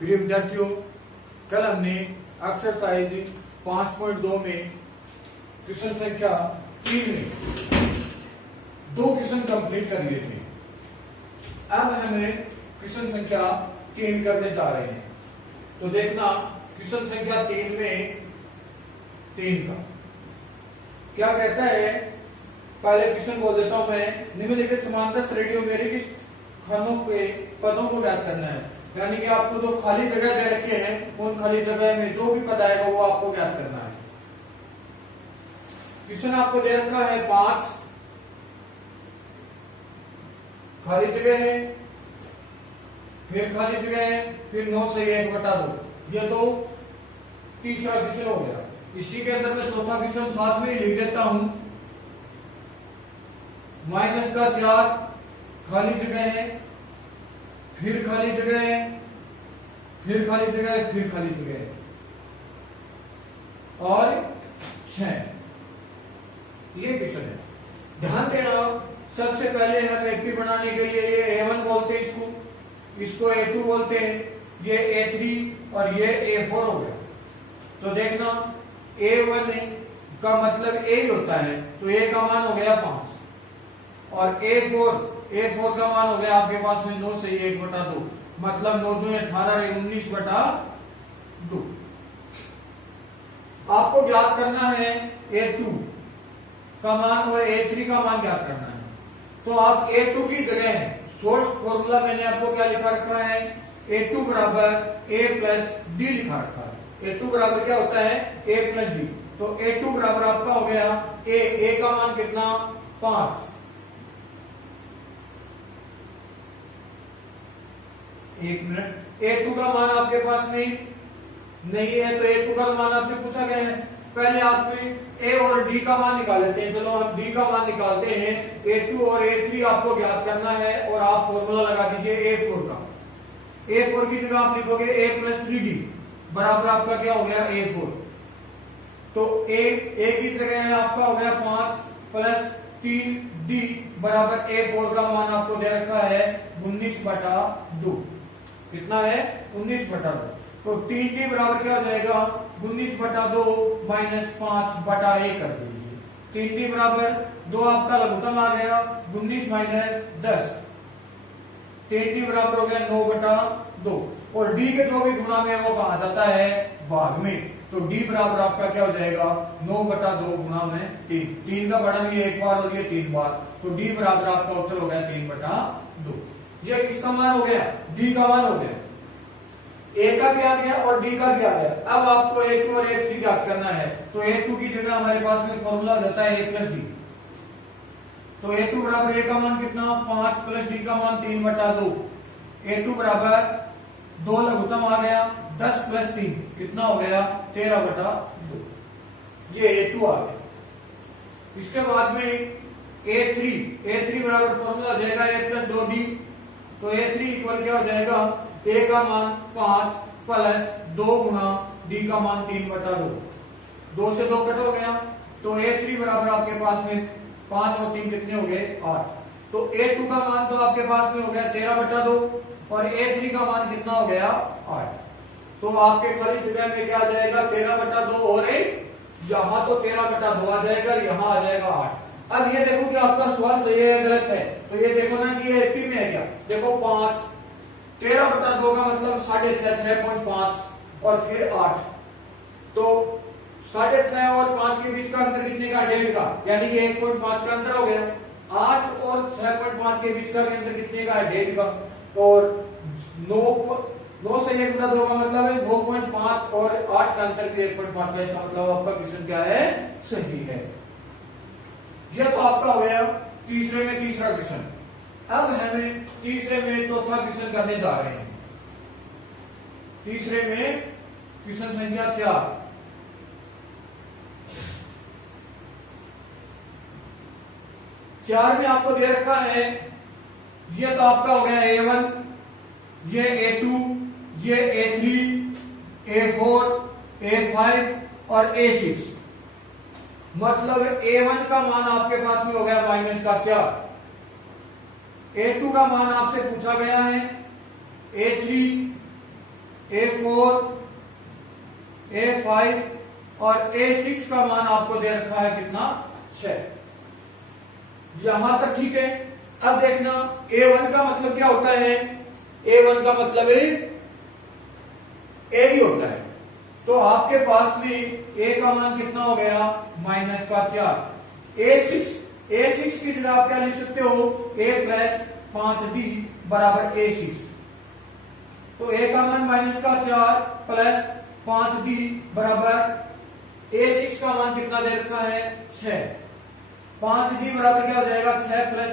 प्रिय विद्यार्थियों, कल हमने एक्सरसाइज 5.2 में क्वेश्चन संख्या 3 में 2 क्वेश्चन कंप्लीट कर लिए थे। अब हमें क्वेश्चन संख्या 3 करने जा रहे हैं। तो देखना क्वेश्चन संख्या 3 में 3 का क्या कहता है। पहले क्वेश्चन बोल देता हूं मैं। निम्नलिखित समांतर श्रेणियों में रिक्त खानों के पदों को ज्ञात करना है। यानी कि आपको जो खाली जगह दे रखे हैं उन खाली जगह में जो भी पद आएगा वो आपको ज्ञात करना है। क्वेश्चन आपको दे रखा है 5 खाली जगह है, फिर खाली जगह है, फिर 9 से 1/2। ये तो तीसरा क्वेश्चन हो गया। इसी के अंदर मैं चौथा क्वेश्चन साथ में लिख देता हूं। -4 खाली जगह है, फिर खाली जगह है, फिर खाली जगह है, फिर खाली जगह है और 6। ये क्वेश्चन है। ध्यान देना, सबसे पहले हम A3 बनाने के लिए ये A1 बोलते हैं, इसको A2 बोलते हैं, ये A3 और ये A4 हो गया। तो देखना A1 का मतलब A ही होता है, तो A का मान हो गया 5 और A4 का मान हो गया आपके पास में 9 से 1/2, मतलब 9 दूनी 18 19/2। आपको ज्ञात करना है A2 का मान और A3 का मान ज्ञात करना है। तो आप A2 की जगह है, शॉर्ट फॉर्मूला मैंने आपको क्या लिखा रखा है, A2 बराबर A प्लस D लिखा रखा है। A2 बराबर क्या होता है, A प्लस D। तो A2 बराबर आपका हो गया A का मान कितना, 5। एक मिनट, A2 का मान आपके पास नहीं है, तो A2 का मान आपसे पूछा गया है। पहले आप A और D का मान निकाल लेते हैं। चलो हम D का मान निकालते हैं। A2 और A3 आपको ज्ञात करना है और आप फॉर्मूला लगा दीजिए A4 का। A4 की जगह आप लिखोगे A प्लस 3D बराबर आपका क्या हो गया, A4। तो A की जगह है आपका हो गया 5 प्लस 3D बराबर A4 का मान आपको दे रखा है 19/2। कितना है, 19/2। तो 3D बराबर क्या हो जाएगा, 19/2 माइनस 5/1 कर दीजिए। 3D बराबर 2 आपका लघुत्तम आ गया, 19 माइनस 10। 3D बराबर हो गया 9/2 और D के जो भी गुणा में वो कहा जाता है भाग में। तो D बराबर आपका क्या हो जाएगा, 9/2 गुणा में 3 का बढ़न ये एक बार और ये 3 बार। तो D बराबर आपका उत्तर हो गया 3/2। ये किसका मान हो गया, D का मान हो गया। A का भी आ गया और D का भी आ गया। अब आपको A2 और A3 ज्ञात करना है। तो A2 की जगह हमारे पास में फॉर्मूला रहता है A प्लस D। तो A2 बराबर A का मान कितना, 5 प्लस D का मान 3/2। A2 बराबर 2 लघुत्तम आ गया, 10 प्लस 3 कितना हो गया, 13/2। ये A2 आ गया। इसके बाद में A3 बराबर फॉर्मूला हो जाएगा A प्लस 2D। तो A3 इक्वल क्या हो जाएगा, A का मान 5 प्लस 2 गुणा D का मान 3/2। 2 से 2 कट हो गया। तो A3 बराबर आपके पास में 5 और 3 कितने हो गए, 8। तो A2 का मान तो आपके पास में हो गया 13/2 और A3 का मान कितना हो गया, 8। तो आपके खाली जगह में क्या आ जाएगा, 13/2 और यहां तो 13/2 आ जाएगा, यहां आ जाएगा 8। अब ये देखो कि आपका सवाल सही है गलत है। तो ये देखो ना कि ये AP में है क्या, देखो 5 13/2 का मतलब 6.5 और फिर 8। तो 6.5 और 5 के बीच का अंतर कितने का, 1.5 का, यानी कि 1.5 का अंतर हो गया। 8 और 6.5 के बीच का भी अंतर कितने का है, 1.5 का। और 9 से 1/2 का मतलब है 2.5 और 8 का अंतर भी 1.5 का। इसका मतलब आपका क्वेश्चन क्या है, सही है। यह तो आपका हो गया तीसरे में तीसरा क्वेश्चन। अब हमें तीसरे में चौथा क्वेश्चन करने जा रहे हैं। तीसरे में क्वेश्चन संख्या 4 में आपको दे रखा है, ये तो आपका हो गया A1, ये A2, ये A3, A4, A5 और A6। मतलब A1 का मान आपके पास में हो गया -4। A2 का मान आपसे पूछा गया है, A3 A4, A5 और A6 का मान आपको दे रखा है कितना 6। यहां तक ठीक है। अब देखना A1 का मतलब क्या होता है, A1 का मतलब A ही होता है। तो आपके पास में A का मान कितना हो गया -4। A6 की जगह आप क्या लिख सकते हो A प्लस 5D बराबर A6। तो A का मान -4 प्लस 5D बराबर A6 का मान कितना दे रखा है 6। 5D बराबर क्या हो जाएगा 6 प्लस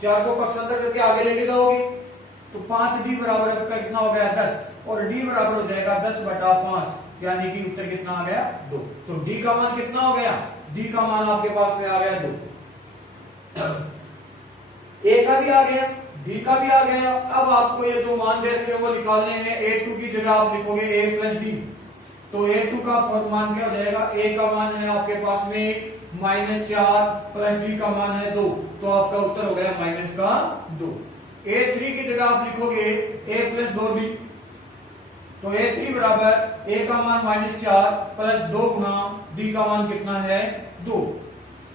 4 को पक्षांतर करके आगे लेके जाओगे तो 5D बराबर आपका कितना हो गया 10 और D बराबर हो जाएगा 10/5 यानी कि उत्तर कितना आ गया 2। तो D का मान कितना हो गया, D का मान आपके पास में आ गया 2। A का भी आ गया, D का भी आ गया। अब आपको ये जो मान दे रखे हैं वो निकालने हैं। A2 की जगह आप लिखोगे A प्लस D। तो A2 का मान क्या हो जाएगा, A का मान है आपके पास में -4 प्लस D का मान है 2। तो आपका उत्तर हो गया -2। A3 की जगह आप लिखोगे A प्लस 2D। तो A3 बराबर A का मान -4 प्लस 2 गुना D का मान कितना है 2।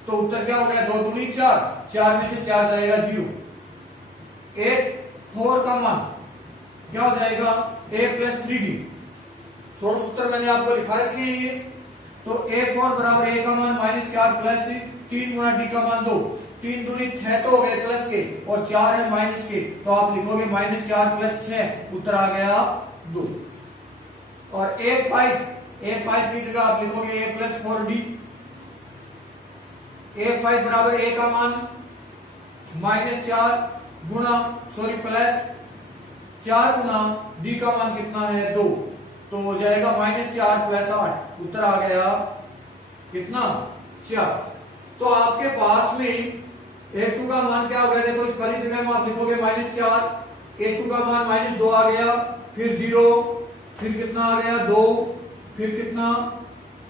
तो उत्तर क्या हो गया 2 दूनी 4, 4 में से 4 जाएगा 0। A4 का मान क्या हो जाएगा A प्लस 3D। सोर्स उत्तर मैंने आपको लिखा रखे हैं ये। तो A4 बराबर A का मान -4 प्लस 3 गुना D का मान 2। 3 दूनी 6 तो हो गए प्लस के और 4 है माइनस के, तो आप लिखोगे -4 प्लस 6, उत्तर आ गया 2। और A5 की जगह आप लिखोगे A प्लस 4D। A5 बराबर A का मान -4 गुना प्लस 4 गुना D का मान कितना है 2। तो हो जाएगा -4 प्लस 8, उत्तर आ गया कितना 4। तो आपके पास में A2 का मान क्या हो गया, देखो इस वाली जगह में आप लिखोगे -4, A2 का मान -2 आ गया, फिर 0, फिर कितना आ गया 2, फिर कितना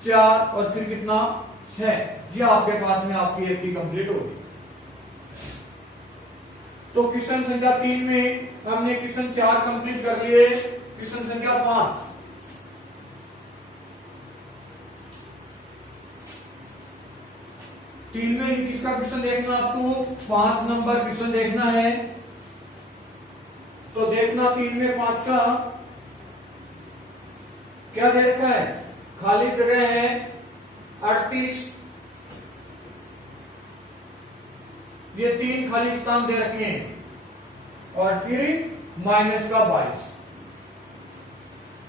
4 और फिर कितना 6। ये आपके पास में आपकी एपी कंप्लीट होगी। तो क्वेश्चन संख्या 3 में हमने क्वेश्चन 4 कंप्लीट कर लिए। क्वेश्चन संख्या 5 3 में किसका क्वेश्चन देखना, आपको 5 नंबर क्वेश्चन देखना है। तो देखना 3 में 5 का क्या दे रखा है, खाली जगह है 38, ये 3 खाली स्थान दे रखे हैं और फिर -22।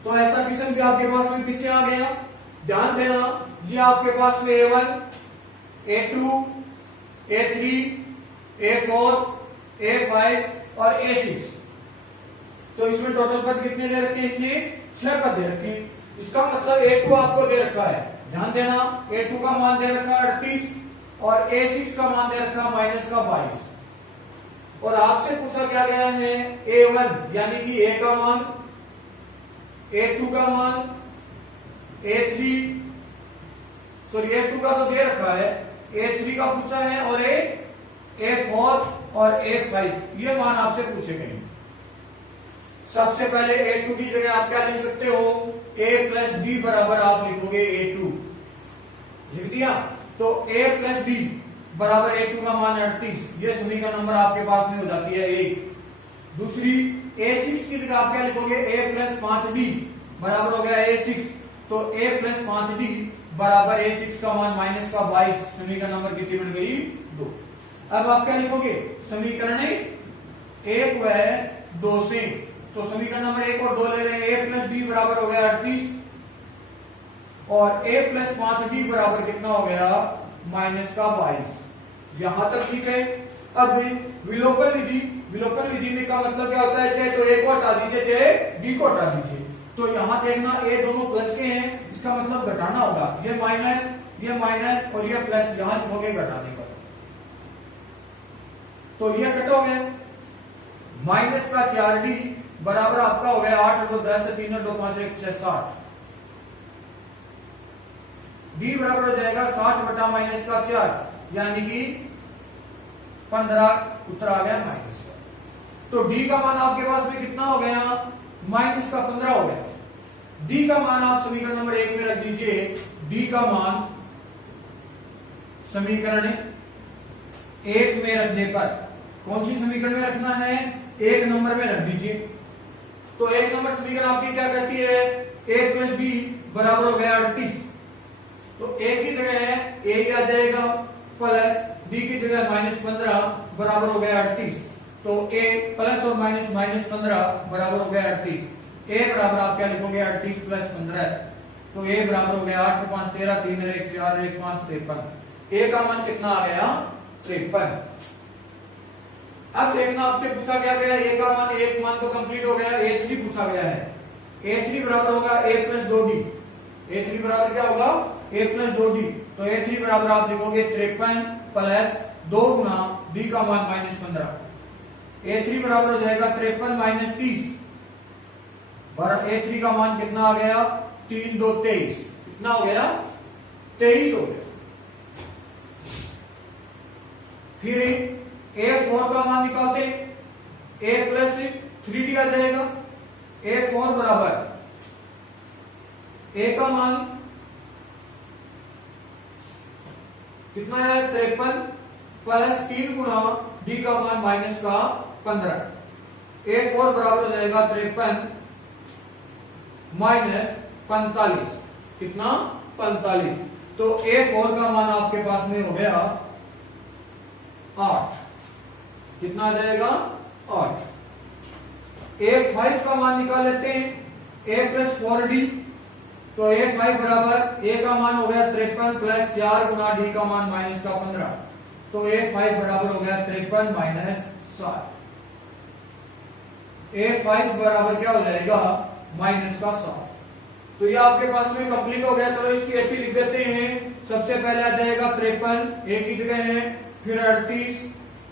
तो ऐसा क्वेश्चन भी आपके पास में पीछे आ गया। ध्यान देना, ये आपके पास में A1, A2, A3, A4, A5 और A6। तो इसमें टोटल पद कितने दे रखे हैं, इसने 6 पद दे रखे हैं। इसका मतलब A2 आपको दे रखा है, ध्यान देना A2 का मान दे रखा है 38 और A6 का मान दे रखा है -22। और आपसे पूछा क्या गया है A1 यानी कि A का मान, A2 का मान, A3 A2 का तो दे रखा है, A3 का पूछा है और A4 और A5 ये मान आपसे पूछे गए। सबसे पहले A2 की जगह आप क्या लिख सकते हो, A प्लस D बराबर आप लिखोगे A2, लिख दिया। तो A प्लस D बराबर A2 का मान 38, ये समीकरण नंबर आपके पास में हो जाती है 1। दूसरी A6 की जगह आप क्या लिखोगे, A प्लस 5D बराबर हो गया A6। तो A प्लस 5D बराबर A6 का मान -22, समीकरण नंबर कितनी बन गई 2। अब आप क्या लिखोगे, समीकरण 1 व 2 से, तो समीकरण नंबर 1 और 2 ले रहे हैं। A प्लस D बराबर हो गया 38 और A प्लस 5D बराबर कितना हो गया -22। यहां तक ठीक है। अब विलोपन विधि में का मतलब क्या होता है, चाहे तो A को हटा दीजिए चाहे D को हटा दीजिए। तो यहां देखना A दोनों प्लस के हैं, इसका मतलब घटाना होगा, ये माइनस और ये प्लस, यहां लिखोगे घटाने का। तो ये कटोगे -4D बराबर आपका हो गया 8 और 2 10 से 3 और 2 5 1 6 60। D बराबर हो जाएगा 60 बटा -4 यानी कि 15, उत्तर आ गया -4। तो D का मान आपके पास में कितना हो गया माइनस का 15 हो गया। डी का मान आप समीकरण नंबर 1 में रख दीजिए। डी का मान समीकरण 1 में रखने पर कौन सी समीकरण में रखना है? 1 नंबर में रख दीजिए। तो 1 नंबर समीकरण आपकी क्या कहती है? a प्लस बी बराबर हो गया 38। तो a की जगह है a आ जाएगा प्लस b की जगह माइनस 15 बराबर हो गया 38। तो a प्लस और माइनस माइनस 15 बराबर हो गया 38। a बराबर आप क्या लिखोगे? 38 प्लस 15। तो a बराबर हो गया 8 5 13 3 1 4 1 5 53। a का मान कितना आ गया? 53। अब देखना आपसे पूछा क्या गया? a का मान, एक मान तो कंप्लीट हो गया, a3 पूछा गया है। a3 बराबर होगा a प्लस 2d। a3 बराबर क्या होगा? a plus 2d। तो a3 बराबर आप लिखोगे 53 प्लस 2 गुना d का मान माइनस 15। a3 बराबर हो जाएगा 53 माइनस 30। a3 का मान कितना आ गया? 3 2 23। कितना हो गया? 23 हो गया। फिर a4 का मान निकालते, a प्लस 3d आ जाएगा। a4 बराबर a का मान कितना है? 53 प्लस 3 गुना d का मान माइनस का 15। a4 बराबर हो जाएगा 53 माइनस 45। कितना? 45। तो a4 का मान आपके पास में हो गया 8। कितना आ जाएगा? 8। a5 का मान निकाल लेते हैं। a plus 4d। तो a5 बराबर a का मान हो गया 53 प्लस 4 गुना d का मान माइनस का 15। तो a5 बराबर हो गया 53 माइनस 7। a5 बराबर क्या हो जाएगा? माइनस का 7। तो ये आपके पास में कंप्लीट हो गया। चलो इसकी एपी लिख देते हैं। सबसे पहले आ जाएगा 53, a की जगह है, फिर 38,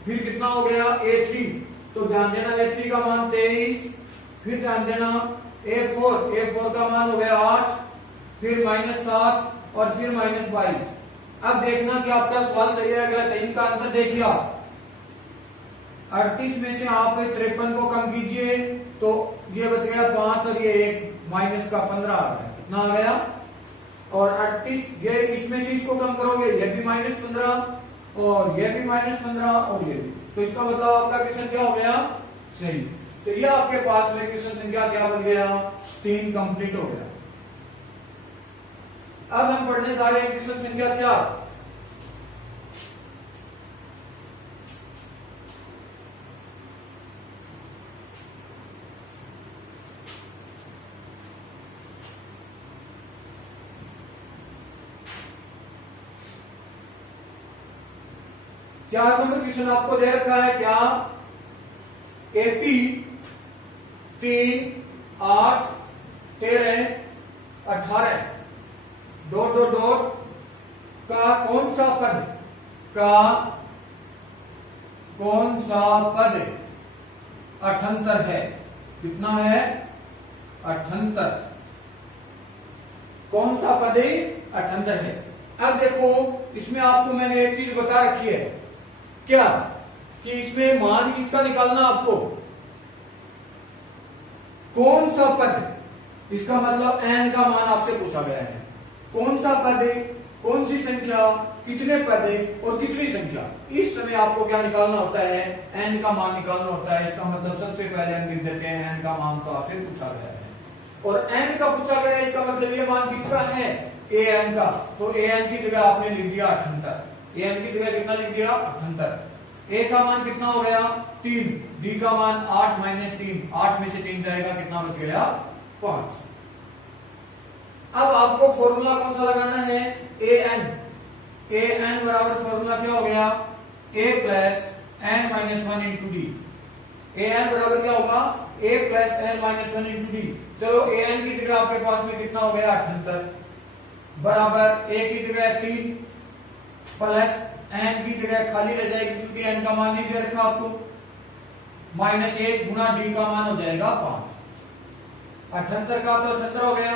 फिर कितना हो गया? a3। तो ध्यान देना a3 का मान 23, फिर ध्यान देना a4 का मान हो गया 8, फिर माइनस 7 और फिर माइनस 22। अब देखना कि आपका सवाल सही है गलत है। इनका अंतर देखिए आप। 38 में से आप 53 को कम कीजिए तो ये बच गया 5 और ये 1 माइनस का 15 आ गया। कितना आ गया? और 38 ये इसमें से इसको कम करोगे, ये भी माइनस 15 और ये भी माइनस 15 और ये भी। तो इसका मतलब आपका क्वेश्चन क्या हो गया? सही। तो ये आपके पास में क्वेश्चन संख्या क्या बन गया? 3 कंप्लीट हो गया। अब हम पढ़ने जा रहे हैं क्वेश्चन संख्या 4। चार नंबर क्वेश्चन आपको दे रखा है क्या? 80 3 8 13 18 डॉट डॉट डॉट का कौन सा पद 78 है? कितना है? 78। कौन सा पद 78 है? अब देखो इसमें आपको मैंने एक चीज बता रखी है क्या कि इसमें मान किसका निकालना आपको? कौन सा पद? इसका मतलब n का मान आपसे पूछा गया है। कौन सा पद है, कौन सी संख्या, कितने पद है और कितनी संख्या। इस समय आपको क्या निकालना होता है? n का मान निकालना होता है। इसका मतलब सबसे पहले हम लिख देते हैं n का मान तो आपसे पूछा गया है और n का पूछा गया है। इसका मतलब ये मान किसका है? an का। तो an की जगह आपने लिख दिया 78। an की जगह कितना लिख दिया? 78। a का मान कितना हो गया? 3। d का मान 8 माइनस 3, 8 में से 3 जाएगा, कितना बच गया? 5। अब आपको फॉर्मूला कौन सा लगाना है? an बराबर फॉर्मूला क्या हो गया? a plus n minus 1 into D. an बराबर क्या होगा? a plus n minus 1 into D. चलो an की जगह आपके पास में कितना हो गया? 78 बराबर a की जगह 3 प्लस n की जगह खाली रह जाएगी क्योंकि n का मान नहीं दे रखा आपको, माइनस 1 गुना d का मान हो जाएगा 5। 78 का तो 78 हो गया,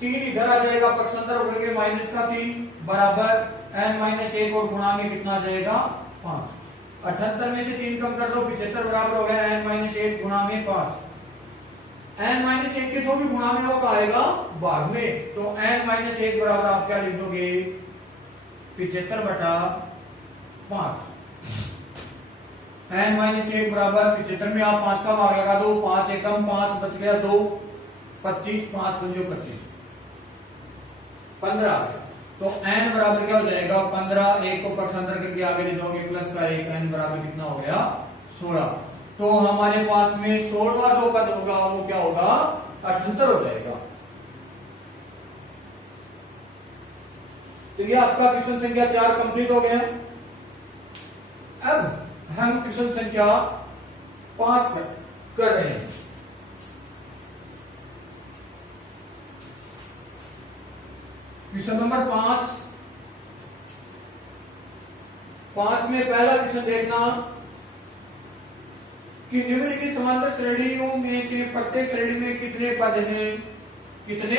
3 इधर आ जाएगा, पक्षांतर हो गए माइनस का 3 बराबर n माइनस 1 और गुणा में कितना आ जाएगा? 5। 78 में से 3 कम कर दो, 75 बराबर हो गया n माइनस 1 गुणा में 5। n माइनस एक के जो भी गुणा में होगा आएगा भाग में, तो n माइनस एक बराबर आप क्या लिख दोगे 75/5। n माइनस एक बराबर 75 में आप 5 का भाग लगा दो, 5 एकम 5 बच गया 2, 25, 5 पंजो 25, 15 आ गया। तो n बराबर क्या हो जाएगा 15, एक को परसेंटर करके आगे ले जाओगे प्लस का एक, n बराबर कितना हो गया 16। तो हमारे पास में 16वां जो पद होगा वो क्या होगा 78 हो जाएगा। तो ये आपका क्वेश्चन संख्या 4 कंप्लीट हो गया। अब हम क्वेश्चन संख्या 5 कर रहे हैं। क्वेश्चन नंबर 5 में पहला क्वेश्चन देखना कि निम्न की समांतर श्रेणियों में से प्रत्येक श्रेणी में कितने पद हैं, कितने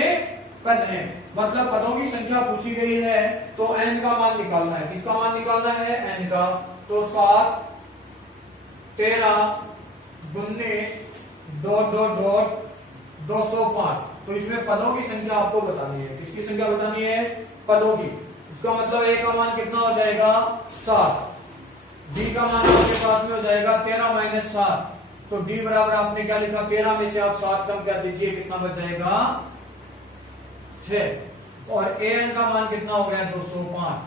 पद हैं, मतलब पदों की संख्या पूछी गई है तो n का मान निकालना है। किसका मान निकालना है n का, तो 7, 13, 19, 205। तो इसमें पदों की संख्या आपको बतानी है। किसकी संख्या बतानी है, पदों की। इसका मतलब a का मान कितना हो जाएगा 7, d का मान आपके पास में हो जाएगा 13 माइनस 7। तो d बराबर आपने क्या लिखा, 13 में से आप 7 कम कर दीजिए, कितना बच जाएगा 6। और an का मान कितना हो गया 205।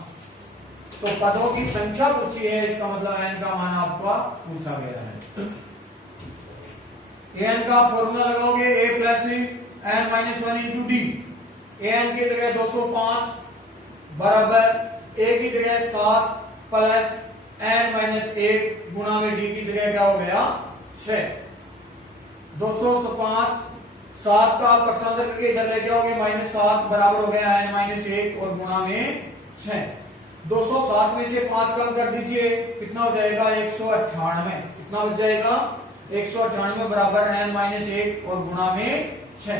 तो पदों की संख्या पूछी है, इसका मतलब n का मान आपका पूछा गया है। an का फॉर्मूला लगाओगे a plus n minus 1 into D. an की जगह 205 बराबर a की जगह 7 प्लस n माइनस 1 गुणा में d की जगह क्या हो गया 6। 205 7 का आप पक्षांतर करके इधर लेके आओगे -7 बराबर हो गया n माइनस 1 और गुणा में 6। 207 में से 5 कम कर दीजिए, कितना हो जाएगा 198। कितना बच जाएगा 198 बराबर n माइनस 1 और गुणा में 6।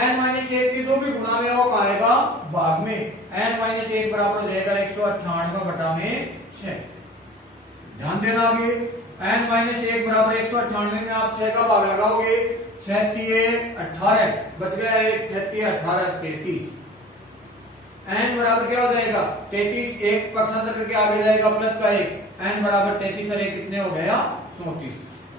n माइनस 1 की जो भी गुणा में वो आएगा भाग में, n माइनस 1 बराबर हो जाएगा 198 बटा में 6। ध्यान देना आगे, n माइनस 1 बराबर 198 में आप 6 का भाग लगाओगे, 6 3 18 बच गया 1, 6 3 18 33। n बराबर क्या हो जाएगा 33, एक पक्षांतर करके आगे जाएगा प्लस का 1, n बराबर 33 और 1 कितने हो गया 34।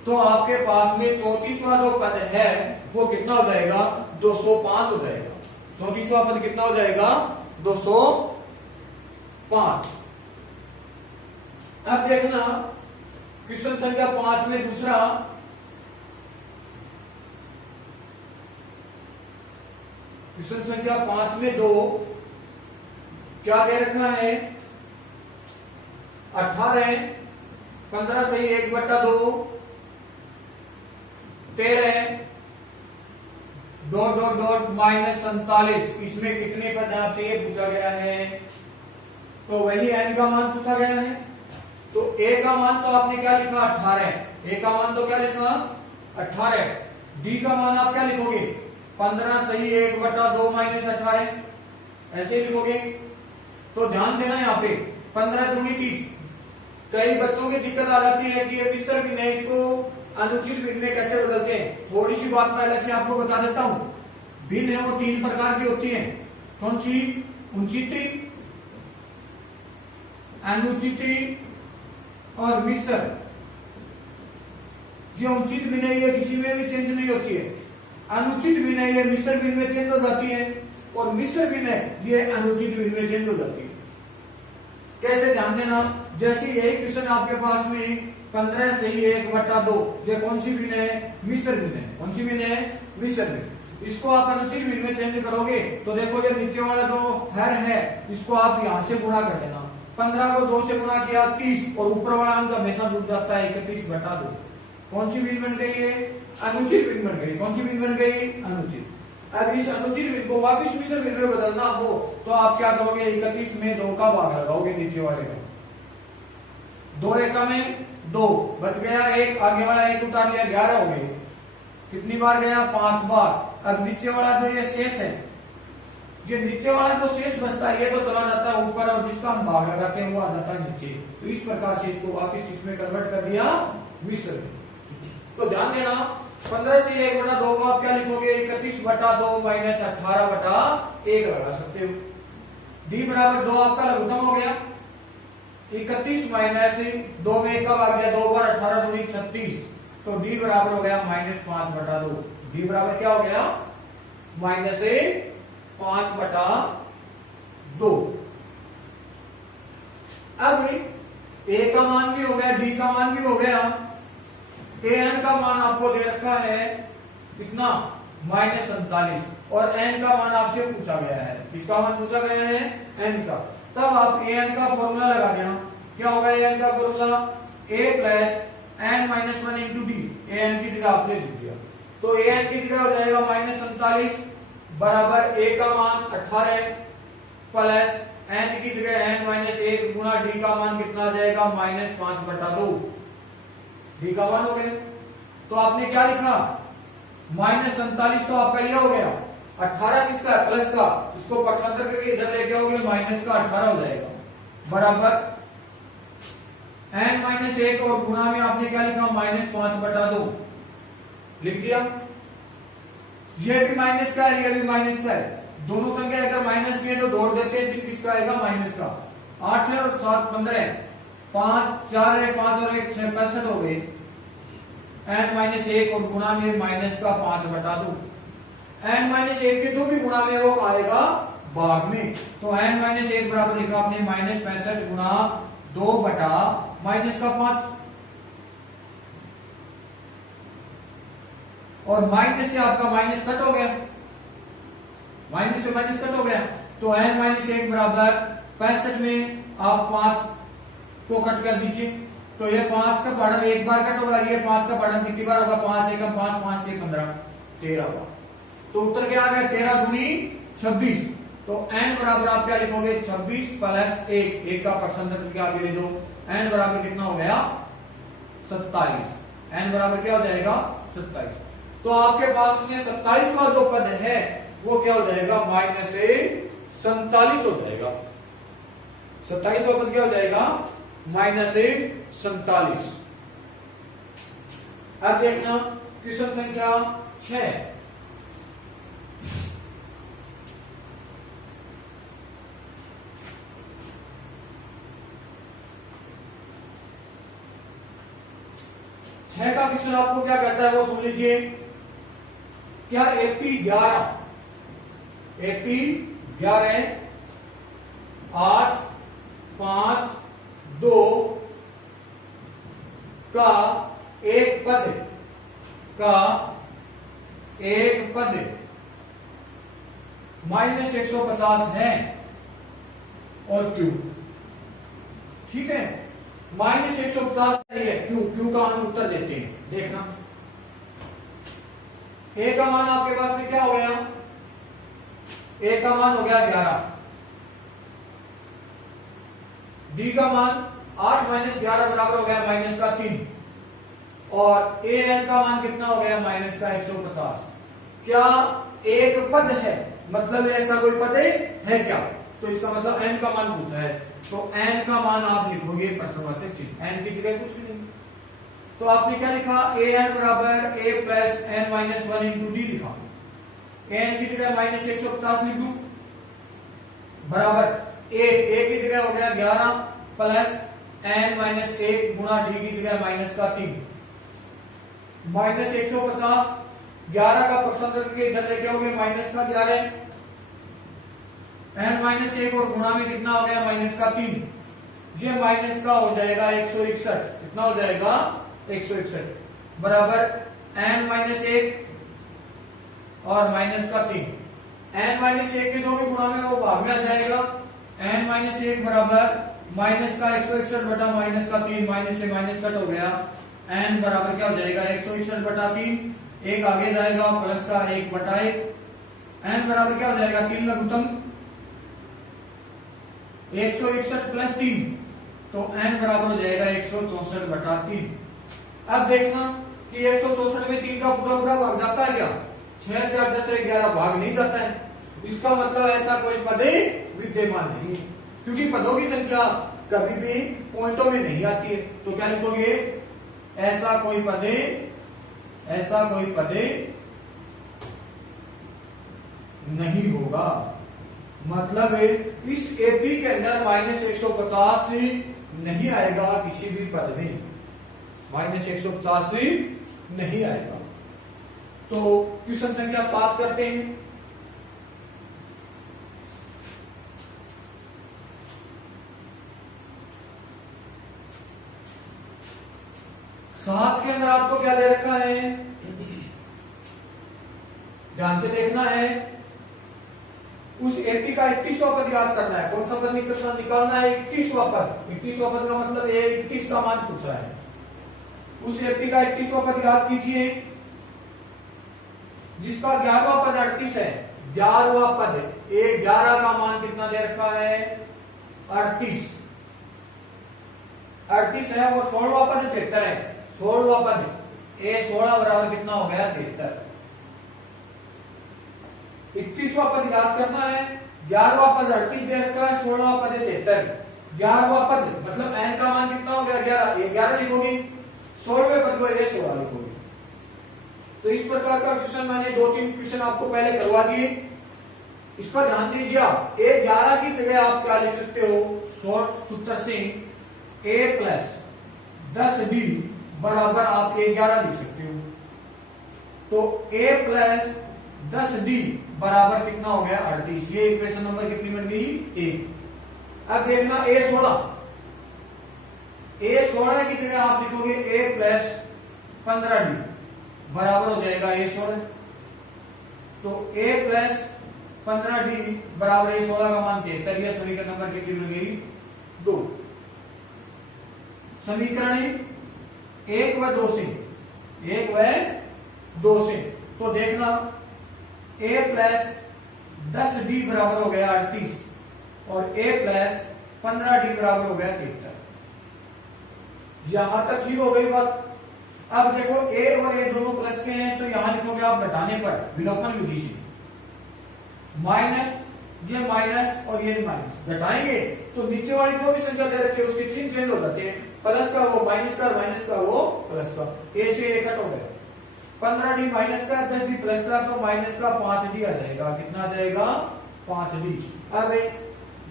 तो आपके पास में 34वां जो पद है वो कितना हो जाएगा 205 हो जाएगा। 34वां पद कितना हो जाएगा 205। अब देखना क्वेश्चन संख्या 5 में दूसरा, क्वेश्चन संख्या 5 में 2 क्या दे रखना है 18, 15 सही 1/2, 13, -47। इसमें कितने पद आपसे ये पूछा गया है, तो वही n का मान पूछा गया है। तो a का मान तो आपने क्या लिखा 18, a का मान तो क्या लिखा 18। d का मान आप क्या लिखोगे 15 सही 1/2 -18 ऐसे ही लिखोगे। तो ध्यान देना यहाँ पे 15 दूनी 30। कई बच्चों की दिक्कत आ जाती है कि ये विस्तर भिन्न है, इसको अनुचित भिन्न में कैसे बदलते हैं। थोड़ी सी बात मैं अलग से आपको बता देता हूं। भिन्न है वो 3 प्रकार की होती है। कौन सी, उचित्री, अनुचित्री और मिश्र। ये उचित भिन्न है, ये किसी में भी चेंज नहीं होती है। अनुचित भिन्न है, ये मिश्र भिन्न में चेंज हो जाती है, और मिश्र भिन्न है ये अनुचित भिन्न में चेंज हो जाती है। कैसे ध्यान देना, जैसे यही क्वेश्चन आपके पास में 15 सही 1/2, ये कौन सी भिन्न है मिश्र भिन्न है। कौन सी भिन्न है मिश्र भिन्न। इसको आप अनुचित भिन्न में चेंज करोगे तो देखो ये नीचे वाला जो हर है इसको आप यहां से गुणा कर देना। 15 को 2 से गुणा किया 30, और ऊपर वाला अंक हमेशा जुड़ जाता है 31/2। कौन सी भिन्न बन गई है अनुचित भिन्न बन गई। कौन सी भिन्न बन गई अनुचित। अब इस अनुचित भिन्न को वापिस मिश्र भिन्न में बदलना हो तो आप क्या करोगे 31 में 2 का भाग लगाओगे नीचे वाले का। 2 एकम में 2 बच गया 1, आगे वाला 1 उतार लिया 11 हो गए। कितनी बार गया 5 बार। अब नीचे वाला जो ये शेष है, ये नीचे वाला जो शेष बचता है ये तो चला जाता है ऊपर, और जिसका हम भाग लगाते हैं वो आ जाता है नीचे। तो इस प्रकार से इसको वापिस इसमें कन्वर्ट कर दिया मिश्र। तो ध्यान देना 15 से 1/2 को आप क्या लिखोगे? 31/2 माइनस 18/1 लगा सकते हो। डी बराबर 2 आपका लघुत्तम हो गया। 31 माइनस 2 में 1 का भाग गया, 2 बार 18 दूनी 36, तो डी बराबर हो गया -5/2। डी बराबर क्या हो गया? -5/2। अब ए का मान भी हो गया, डी का मान भी हो गया। एन का मान आपको दे रखा है कितना? -47, और एन का मान आपसे पूछा गया है। किसका मान पूछा गया है? एन का। तब आप एन का फॉर्मूला लगा देना। क्या होगा एन का formula? a plus n minus 1 into d. N की जगह आपने लिख दिया, तो एन की जगह हो जाएगा -47 बराबर a का मान 18 प्लस n की जगह n माइनस 1 गुणा डी का मान कितना आ जाएगा? -5/2। डी का मान हो गया। तो आपने क्या लिखा? -47 तो आपका ये हो गया। 18 किसका? प्लस का, इसको पक्षांतर करके इधर लेके आओगे, माइनस का 18 हो जाएगा बराबर n माइनस 1, और गुणा में आपने क्या लिखा? -5/2 लिख दिया। ये भी माइनस का है, ये भी माइनस का है। दोनों संख्या अगर माइनस की है तो जोड़ देते हैं, चिन्ह किसका आएगा? माइनस का। 8 है और 7 15, 5 4 है, 5 और 1 6 65 हो गए। n माइनस 1 और गुणा में माइनस का 5/2। n माइनस 1 के जो भी गुणा में वो आएगा भाग में, तो n माइनस 1 बराबर लिखा आपने -65 गुणा 2 बटा माइनस का 5, और माइनस से आपका माइनस कट हो गया, माइनस से माइनस कट हो गया, तो n माइनस 1 बराबर 65 में आप 5 को कट कर दीजिए, तो ये 5 का पढ़न एक बार कट होगा, ये 5 का पढ़न कितनी बार होगा? 5 एकम 5, 5 के 15, 13 होगा। तो उत्तर क्या आ गया? 13 दूनी 26। तो n बराबर आप क्या लिखोगे? 26 प्लस 1, 1 का पक्षांतर करके आगे ले जाओ। n बराबर कितना हो गया? 27। n बराबर क्या हो जाएगा? 27। तो आपके पास में 27 का जो पद है वो क्या हो जाएगा? -47 हो जाएगा। 27 का पद क्या हो जाएगा? -47। अब देखना क्वेश्चन संख्या 6। का क्वेश्चन आपको क्या कहता है वो सुन लीजिए। क्या AP 11 8 5 2 का एक पद -150 है और क्यों? ठीक है, -150 नहीं है, क्यों का हम उत्तर देते हैं। देखना ए का मान आपके पास में क्या हो गया? ए का मान हो गया 11, डी का मान 8 माइनस 11 बराबर हो गया माइनस का 3, और ए एन का मान कितना हो गया? माइनस का 150। क्या एक पद है, मतलब ऐसा कोई पद है क्या? तो इसका मतलब एन का मान पूछा है, तो एन का मान आप लिखोगे प्रश्नवाचक चिन्ह, एन की जगह कुछ भी नहीं। तो आपने क्या लिखा? ए एन बराबर A plus N minus 1 into D लिखा। एन की जगह -150 लिख दूं बराबर ए की जगह हो गया 11 प्लस एन माइनस 1 गुणा डी की जगह माइनस का 3, -150 11 का पक्षांतर करके इधर लेके आओगे माइनस का 11, एन माइनस 1 और गुणा में कितना हो गया? माइनस का 3, ये माइनस का हो जाएगा 161। कितना हो जाएगा? 161 बराबर एन माइनस 1 और माइनस का 3, एन माइनस 1 के जो भी गुणा में वो भाग में आ जाएगा। एन माइनस 1 बराबर माइनस का 161 बटा माइनस का 3, माइनस से माइनस कट हो गया, एन बराबर क्या हो जाएगा? 161 बटा 3, एक आगे जाएगा प्लस का 1 बटा 1, एन बराबर क्या हो जाएगा? 3 लघुत्तम 161 प्लस 3, तो एन बराबर हो जाएगा 164 बटा 3। अब देखना कि 164 में 3 का पूरा भाग जाता है क्या? 6 4 10 11 भाग नहीं जाता है। इसका मतलब ऐसा कोई पद विद्यमान नहीं है, क्योंकि पदों की संख्या कभी भी पॉइंटों में नहीं आती है। तो क्या लिखोगे? ऐसा कोई पद ऐसा कोई पद नहीं होगा। मतलब इस एपी के अंदर -150 नहीं आएगा, किसी भी पद में -150 नहीं आएगा। तो क्वेश्चन संख्या 7 करते हैं। सात के अंदर आपको क्या दे रखा है, ध्यान से देखना है। उस 80 का 21वां पद याद करना है। कौन सा पद निकालना है? 21वां पद। 21वां पद का मतलब 21 का मान पूछा है। उस 80 का 21वां पद याद कीजिए, जिसका 11वां पद 38 है। 11वां पद 11 का मान कितना दे रखा है? 38 है। और 16वां पद 73 है। 16वां पद 16 बराबर कितना हो गया? 73। 21वां पद याद करना है। 11वां पद 38 दे रखा है, 16वां पद 73। 11वां पद मतलब n का मान कितना हो गया? 11। ये 11 लिखोगे, 16वें पद को 16 लिखोगे। तो इस प्रकार का क्वेश्चन मैंने 2-3 क्वेश्चन आपको पहले करवा दिए। इस पर ध्यान दीजिए। आप 11 की जगह आप क्या लिख सकते हो? शॉर्ट सूत्र से a प्लस 10d बराबर आप 11 लिख सकते हो। तो a प्लस 10d बराबर कितना हो गया? 38। ये इक्वेशन नंबर कितनी बन गई? 1। अब देखना a 16 की जगह आप लिखोगे a प्लस 15d बराबर हो जाएगा a 16। तो a प्लस 15d बराबर a 16 का मान 73। यह समीकरण नंबर कितनी बन गई? 2। समीकरण 1 व 2 से तो देखना a प्लस 10d बराबर हो गया 38 और a प्लस 15d बराबर हो गया 73। यहां तक ठीक हो गई बात। अब देखो a और a दोनों प्लस के हैं, तो यहां लिखोगे आप घटाने पर विलोपन विधि से माइनस, ये माइनस और ये माइनस घटाएंगे तो नीचे वाली जो भी संख्या दे रखी है उसके चिन्ह चेंज हो जाते हैं। प्लस का वो माइनस का, माइनस का वो प्लस का, a से a कट हो गया। 15d माइनस का, 10d प्लस का, तो माइनस का 5d आ जाएगा। कितना आ जाएगा? 5d। अब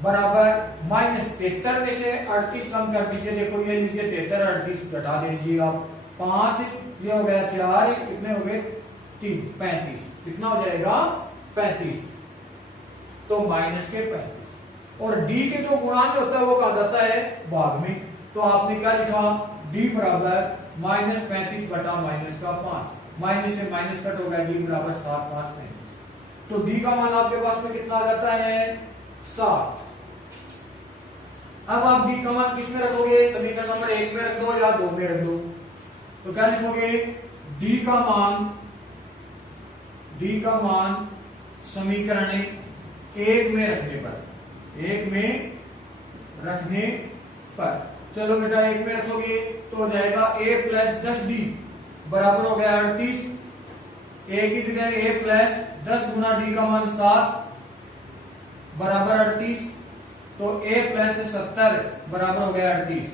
बराबर -73 में से 38 कम कर दीजिए। देखो ये लीजिए 73, 38 घटा दीजिए आप 5, ये हो गया 4, कितने हो गए? 3, 35। कितना हो जाएगा? 35। तो माइनस के 35। और d के जो गुणांक होता है वो कहा जाता है भाग में। तो आपने क्या लिखा? d बराबर -35 बटा -5। माइनस से माइनस कट हो गया, d बराबर 7, 5, 35। तो d का मान आपके पास में कितना आ जाता है? 7। अब आप d का मान किस में रखोगे? समीकरण नंबर 1 में रख दो या 2 में रख दो। तो क्या लिखोगे? d का मान समीकरण 1 में रखने पर चलो बेटा 1 में रखोगे तो हो जाएगा a प्लस 10d बराबर हो गया 38। a की जगह a प्लस 10 गुना d का मान 7 बराबर 38। तो a प्लस 70 बराबर हो गया 38।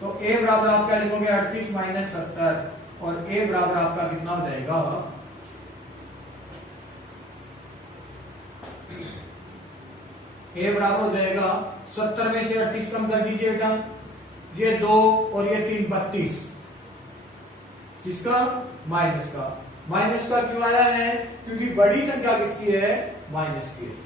तो a बराबर आप क्या लिखोगे? 38 माइनस 70 और a बराबर आपका कितना हो जाएगा? a बराबर हो जाएगा 70 में से 38 कम कर दीजिए बेटा। ये 2 और ये 3, 32। किसका? माइनस का। माइनस का क्यों आया है? क्योंकि बड़ी संख्या किसकी है? माइनस की है।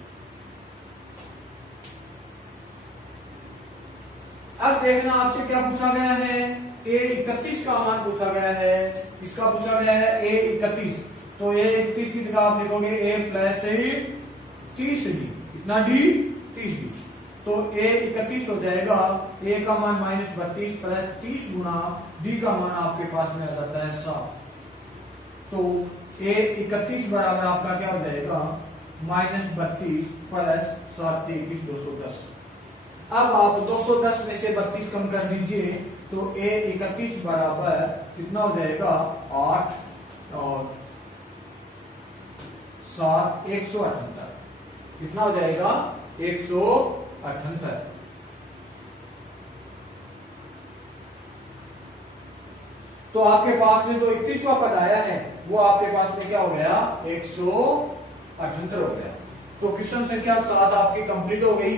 अब देखना आपसे क्या पूछा गया है? a31 का मान पूछा गया है। किसका पूछा गया है? a31। तो a31 की जगह आप लिखोगे a प्लस 30d। कितना d? 30d। तो a31 हो जाएगा, a का मान -32 प्लस 30 गुना d का मान आपके पास में आ जाता है 7। तो a31 बराबर आपका क्या हो जाएगा? -32 प्लस 7 21 210। अब आप 210 में से 32 कम कर दीजिए तो a31 बराबर कितना हो जाएगा? 8 और 7 178। कितना हो जाएगा? 178। तो आपके पास में जो 31वां पद आया है वो आपके पास में क्या हो गया, 178 हो गया। तो क्वेश्चन संख्या 7 आपकी कंप्लीट हो गई।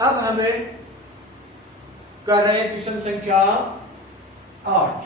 अब हमें कर रहे हैं क्वेश्चन संख्या 8।